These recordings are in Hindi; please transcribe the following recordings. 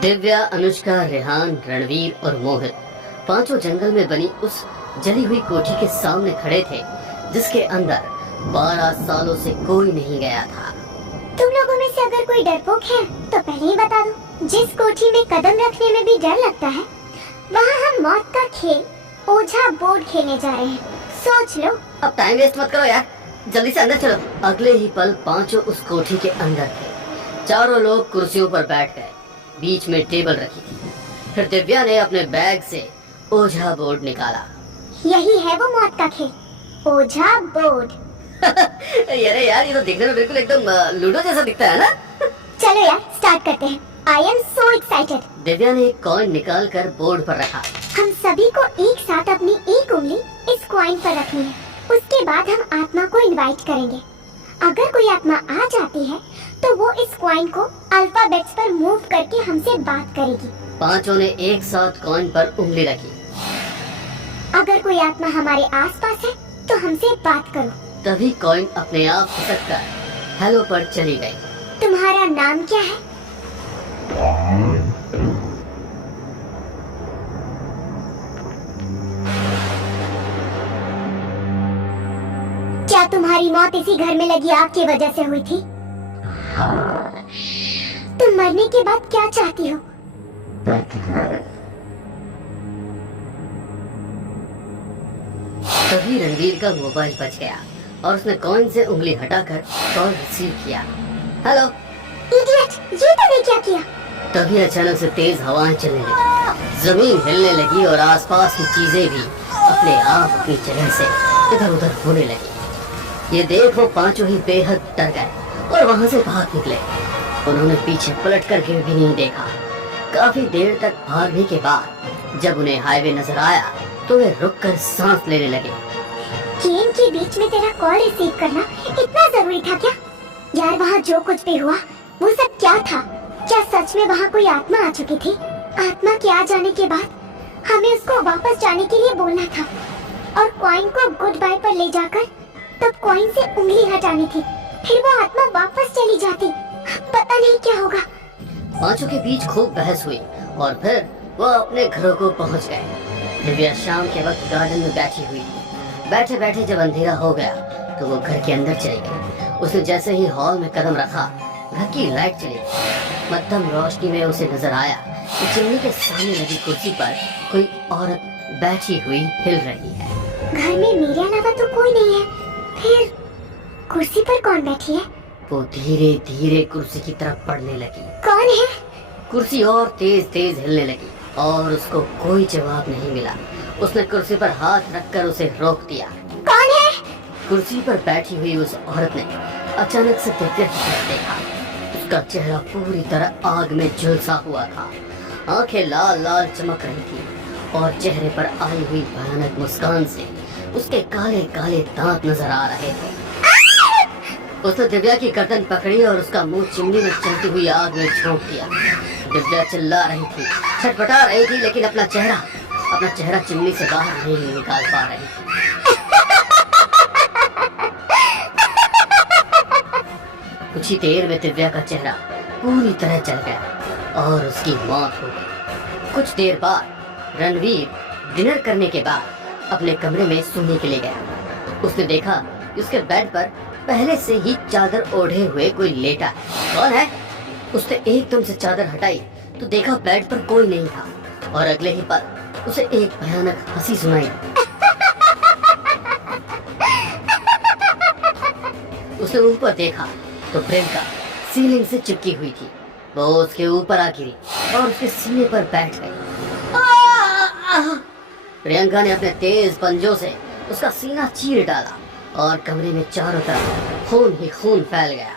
दिव्या, अनुष्का, रेहान, रणवीर और मोहित पांचों जंगल में बनी उस जली हुई कोठी के सामने खड़े थे जिसके अंदर 12 सालों से कोई नहीं गया था। तुम लोगों में से अगर कोई डरपोक है तो पहले ही बता दो। जिस कोठी में कदम रखने में भी डर लगता है, वहाँ हम मौत का खेल ओझा बोर्ड खेलने जा रहे हैं। सोच लो। अब टाइम वेस्ट मत करो यार, जल्दी से अंदर चलो। अगले ही पल पांचों उस कोठी के अंदर थे। चारों लोग कुर्सियों पर बैठ गए। बीच में टेबल रखी थी। फिर दिव्या ने अपने बैग से ओझा बोर्ड निकाला। यही है वो मौत का खेल, ओझा बोर्ड। अरे यार, ये तो देखने में बिल्कुल एकदम लूडो जैसा दिखता है ना। चलो यार, स्टार्ट करते हैं। I am so excited. Divya ने एक कॉइन निकाल कर बोर्ड पर रखा। हम सभी को एक साथ अपनी एक उंगली इस कॉइन पर रखनी है। उसके बाद हम आत्मा को इनवाइट करेंगे। अगर कोई आत्मा आ जाती है तो वो इस कॉइन को अल्फाबेट्स पर मूव करके हमसे बात करेगी। पांचों ने एक साथ कॉइन पर उंगली रखी। अगर कोई आत्मा हमारे आसपास है तो हमसे बात करो। तभी कॉइन अपने आप खिसक कर हेलो पर चली गई। तुम्हारा नाम क्या है? क्या तुम्हारी मौत इसी घर में लगी आग की वजह से हुई थी? तुम मरने के बाद क्या चाहती हो? तभी रणवीर का मोबाइल बज गया और उसने कॉइन से उंगली हटाकर कॉल रिसीव किया। हेलो। इडियट, ये तुमने क्या किया? तभी अचानक से तेज हवाएं चलने लगी। जमीन हिलने लगी और आसपास की चीजें भी अपने आप अपनी जगह से इधर उधर होने लगी। ये देख वो पांचों ही बेहद डर गए और वहां से भाग निकले। उन्होंने पीछे पलट कर भी नहीं देखा। काफी देर तक भागने के बाद जब उन्हें हाईवे नजर आया तो वे रुककर सांस लेने लगे। गेम के बीच में तेरा कॉल रिसीव करना इतना जरूरी था क्या? यार, वहाँ जो कुछ भी हुआ वो सब क्या था? क्या सच में वहाँ कोई आत्मा आ चुकी थी? आत्मा के आ जाने के बाद हमें उसको वापस जाने के लिए बोलना था और कॉइन को गुड बाय पर ले जाकर तब कॉइन से उंगली हटानी थी। फिर वो आत्मा वापस चली जाती। पता नहीं क्या होगा। पांचों के बीच खूब बहस हुई और फिर वो अपने घरों को पहुंच गए। दिव्या शाम के वक्त गार्डन में बैठी हुई थी। बैठे बैठे जब अंधेरा हो गया तो वो घर के अंदर चली गई। उसने जैसे ही हॉल में कदम रखा, घर की लाइट चली। मध्यम रोशनी में उसे नजर आया कि चिमनी के सामने लगी कुर्सी पर कोई औरत बैठी हुई हिल रही है। घर में मेरे अलावा तो कोई नहीं है। फिर कुर्सी पर कौन बैठी है? वो धीरे धीरे कुर्सी की तरफ बढ़ने लगी। कौन है? कुर्सी और तेज तेज हिलने लगी और उसको कोई जवाब नहीं मिला। उसने कुर्सी पर हाथ रखकर उसे रोक दिया। कौन है? कुर्सी पर बैठी हुई उस औरत ने अचानक से दिव्या की तरफ देखा। उसका चेहरा पूरी तरह आग में झुलसा हुआ था। आंखें लाल लाल चमक रही थी और चेहरे पर आई हुई भयानक मुस्कान से उसके काले काले दांत नजर आ रहे थे। उसने दिव्या की गर्दन पकड़ी और उसका मुंह चिमनी में चलती हुई आग में झोंक दिया। दिव्या चिल्ला रही थी, छटपटा रही थी, लेकिन अपना चेहरा चिमनी से बाहर नहीं निकाल पा रही थी। कुछ ही देर में दिव्या का चेहरा पूरी तरह जल गया और उसकी मौत हो गई। कुछ देर बाद रणवीर डिनर करने के बाद अपने कमरे में सोने के लिए गया। उसने देखा कि उसके बेड पर पहले से ही चादर ओढ़े हुए कोई लेटा है। कौन है? उसने एकदम से चादर हटाई तो देखा बेड पर कोई नहीं था और अगले ही पल उसे एक भयानक हंसी सुनाई। उसने ऊपर देखा तो प्रियंका सीलिंग से चिपकी हुई थी। वो उसके ऊपर आ गिरी और उसके सीने पर बैठ गई। प्रियंका ने अपने तेज पंजों से उसका सीना चीर डाला और कमरे में चारों तरफ खून ही खून फैल गया।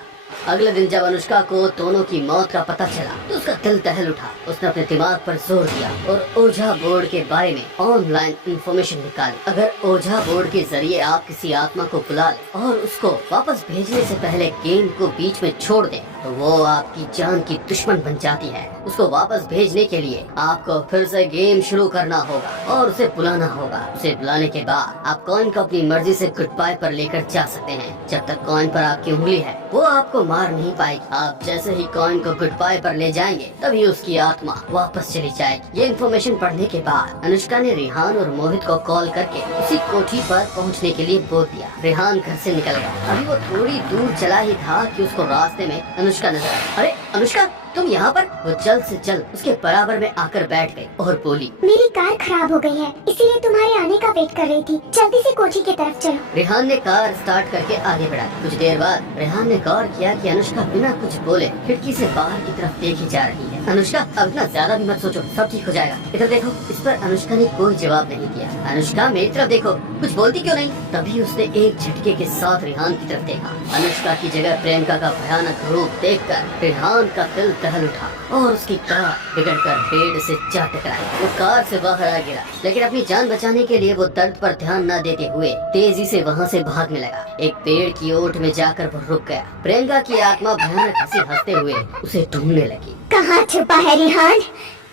अगले दिन जब अनुष्का को दोनों की मौत का पता चला तो उसका दिल दहल उठा। उसने अपने दिमाग पर जोर दिया और ओझा बोर्ड के बारे में ऑनलाइन इंफॉर्मेशन निकाली। अगर ओझा बोर्ड के जरिए आप किसी आत्मा को बुला लें और उसको वापस भेजने से पहले गेम को बीच में छोड़ दें तो वो आपकी जान की दुश्मन बन जाती है। उसको वापस भेजने के लिए आपको फिर से गेम शुरू करना होगा और उसे बुलाना होगा। उसे बुलाने के बाद आप कॉइन को अपनी मर्जी से गुड बाय पर लेकर जा सकते हैं। जब तक कॉइन पर आपकी उंगली है वो आपको मार नहीं पाएगी। आप जैसे ही कॉइन को गुड बाय पर ले जाएंगे तभी उसकी आत्मा वापस चली जाएगी। ये इन्फॉर्मेशन पढ़ने के बाद अनुष्का ने रेहान और मोहित को कॉल करके उसी कोठी पर पहुंचने के लिए बोल दिया। रेहान घर से निकल गया। अभी वो थोड़ी दूर चला ही था कि उसको रास्ते में अनुष्का नजर आई। अरे अनुष्का, तुम यहाँ पर? वो जल्द से जल्द उसके बराबर में आकर बैठ गई और बोली, मेरी कार खराब हो गई है, इसीलिए तुम्हारे आने का वेट कर रही थी। जल्दी से कोठी की तरफ चलो। रेहान ने कार स्टार्ट करके आगे बढ़ा। कुछ देर बाद रेहान ने गौर किया कि अनुष्का बिना कुछ बोले खिड़की से बाहर की तरफ देखी जा रही है। अनुष्का, अब इतना ज्यादा भी मत सोचो, सब ठीक हो जाएगा। इधर देखो। इस पर अनुष्का ने कोई जवाब नहीं दिया। अनुष्का, मेरी तरफ देखो, कुछ बोलती क्यों नहीं? तभी उसने एक झटके के साथ रेहान की तरफ देखा। अनुष्का की जगह प्रियंका का भयानक रूप देखकर रेहान का दिल दहल उठा और उसकी कार बिगड़कर पेड़ से जा टकराई। वो कार से बाहर आ गिरा, लेकिन अपनी जान बचाने के लिए वो दर्द पर ध्यान न देते हुए तेजी से वहाँ से भागने लगा। एक पेड़ की ओट में जाकर वो रुक गया। प्रियंका की आत्मा भयानक हंसी हंसते हुए उसे ढूंढने लगी। कहाँ छुपा है रेहान?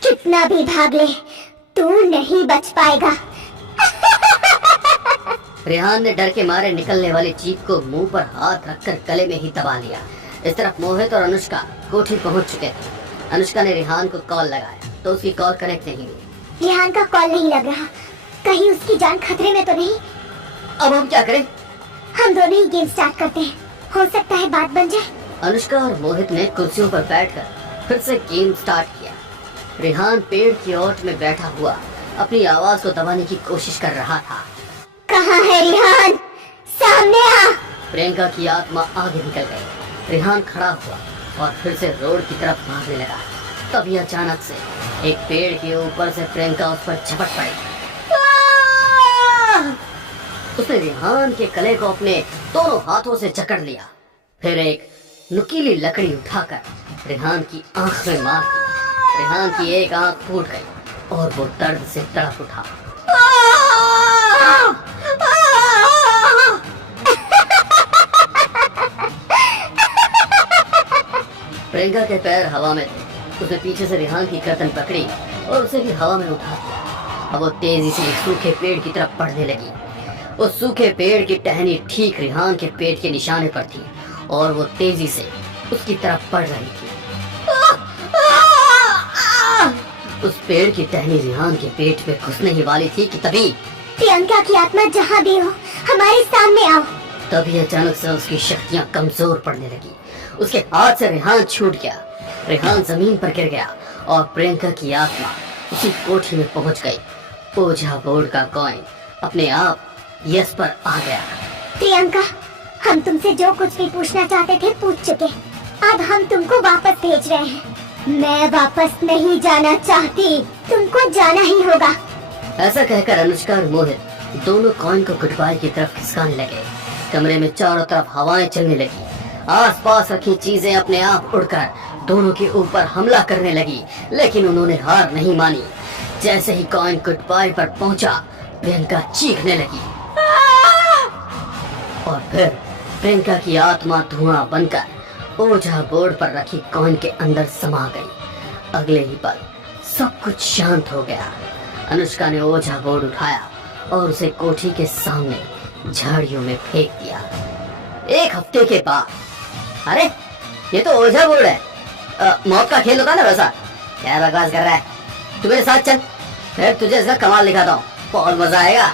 कितना भी भाग ले तू नहीं बच पाएगा। रेहान ने डर के मारे निकलने वाली जीप को मुंह पर हाथ रखकर गले में ही दबा लिया। इस तरफ मोहित और अनुष्का कोठी पहुंच चुके थे। अनुष्का ने रेहान को कॉल लगाया तो उसकी कॉल कनेक्ट नहीं हुई। रेहान का कॉल नहीं लग रहा, कहीं उसकी जान खतरे में तो नहीं? अब हम क्या करें? हम दोनों ही गेम स्टार्ट करते हैं, हो सकता है बात बन जाए। अनुष्का और मोहित ने कुर्सियों पर बैठकर फिर से गेम स्टार्ट किया। रेहान पेड़ की ओट में बैठा हुआ अपनी आवाज को दबाने की कोशिश कर रहा था। कहाँ है रेहान? सामने आ। प्रियंका की आत्मा आगे निकल गई। रेहान खड़ा हुआ और फिर से रोड की तरफ भागने लगा। तभी अचानक से एक पेड़ के ऊपर से प्रियंका उस पर झपट पड़ी। उसने रेहान के गले को अपने दोनों हाथों से जकड़ लिया, फिर एक नुकीली लकड़ी उठाकर रेहान की आंख में मार दी। रेहान की एक आंख फूट गई और वो दर्द से तड़प उठा। प्रियंका के पैर हवा में थे। उसने पीछे से रेहान की गर्दन पकड़ी और उसे भी हवा में उठा दिया। अब वो तेजी से एक सूखे पेड़ की तरफ बढ़ने लगी। उस सूखे पेड़ की टहनी ठीक रेहान के पेट के निशाने पर थी और वो तेजी से उसकी तरफ बढ़ रही थी। उस पेड़ की टहनी रेहान के पेट में घुसने ही वाली थी कि तभी प्रियंका की आत्मा जहाँ भी हो हमारे सामने आओ। तभी अचानक से उसकी शक्तियाँ कमजोर पड़ने लगी। उसके हाथ से रेहान छूट गया। रेहान जमीन पर गिर गया और प्रियंका की आत्मा उसी कोठी में पहुंच गई। ओझा बोर्ड का कॉइन अपने आप यस पर आ गया। प्रियंका, हम तुमसे जो कुछ भी पूछना चाहते थे पूछ चुके। अब हम तुमको वापस भेज रहे हैं। मैं वापस नहीं जाना चाहती, तुमको जाना ही होगा। ऐसा कहकर अनुष्का और मोहित दोनों कॉइन को गुड बाय की तरफ खिसकाने लगे। कमरे में चारों तरफ हवाएं चलने लगी। आसपास रखी चीजें अपने आप उड़कर दोनों के ऊपर हमला करने लगी, लेकिन उन्होंने हार नहीं मानी। जैसे ही कॉइन गुड बाय पर पहुंचा, प्रियंका चीखने लगी और फिर प्रियंका की आत्मा धुआं बनकर ओझा बोर्ड पर रखी कॉइन के अंदर समा गई। अगले ही पल सब कुछ शांत हो गया। अनुष्का ने ओझा बोर्ड उठाया और उसे कोठी के सामने झाड़ियों में फेंक दिया। एक हफ्ते के बाद, अरे ये तो ओझा बोर्ड है, मौत का खेल होता ना वैसा। क्या बकवास कर रहा है? तू मेरे साथ चल, फिर तुझे इसका कमाल दिखाता हूँ, बहुत मजा आएगा।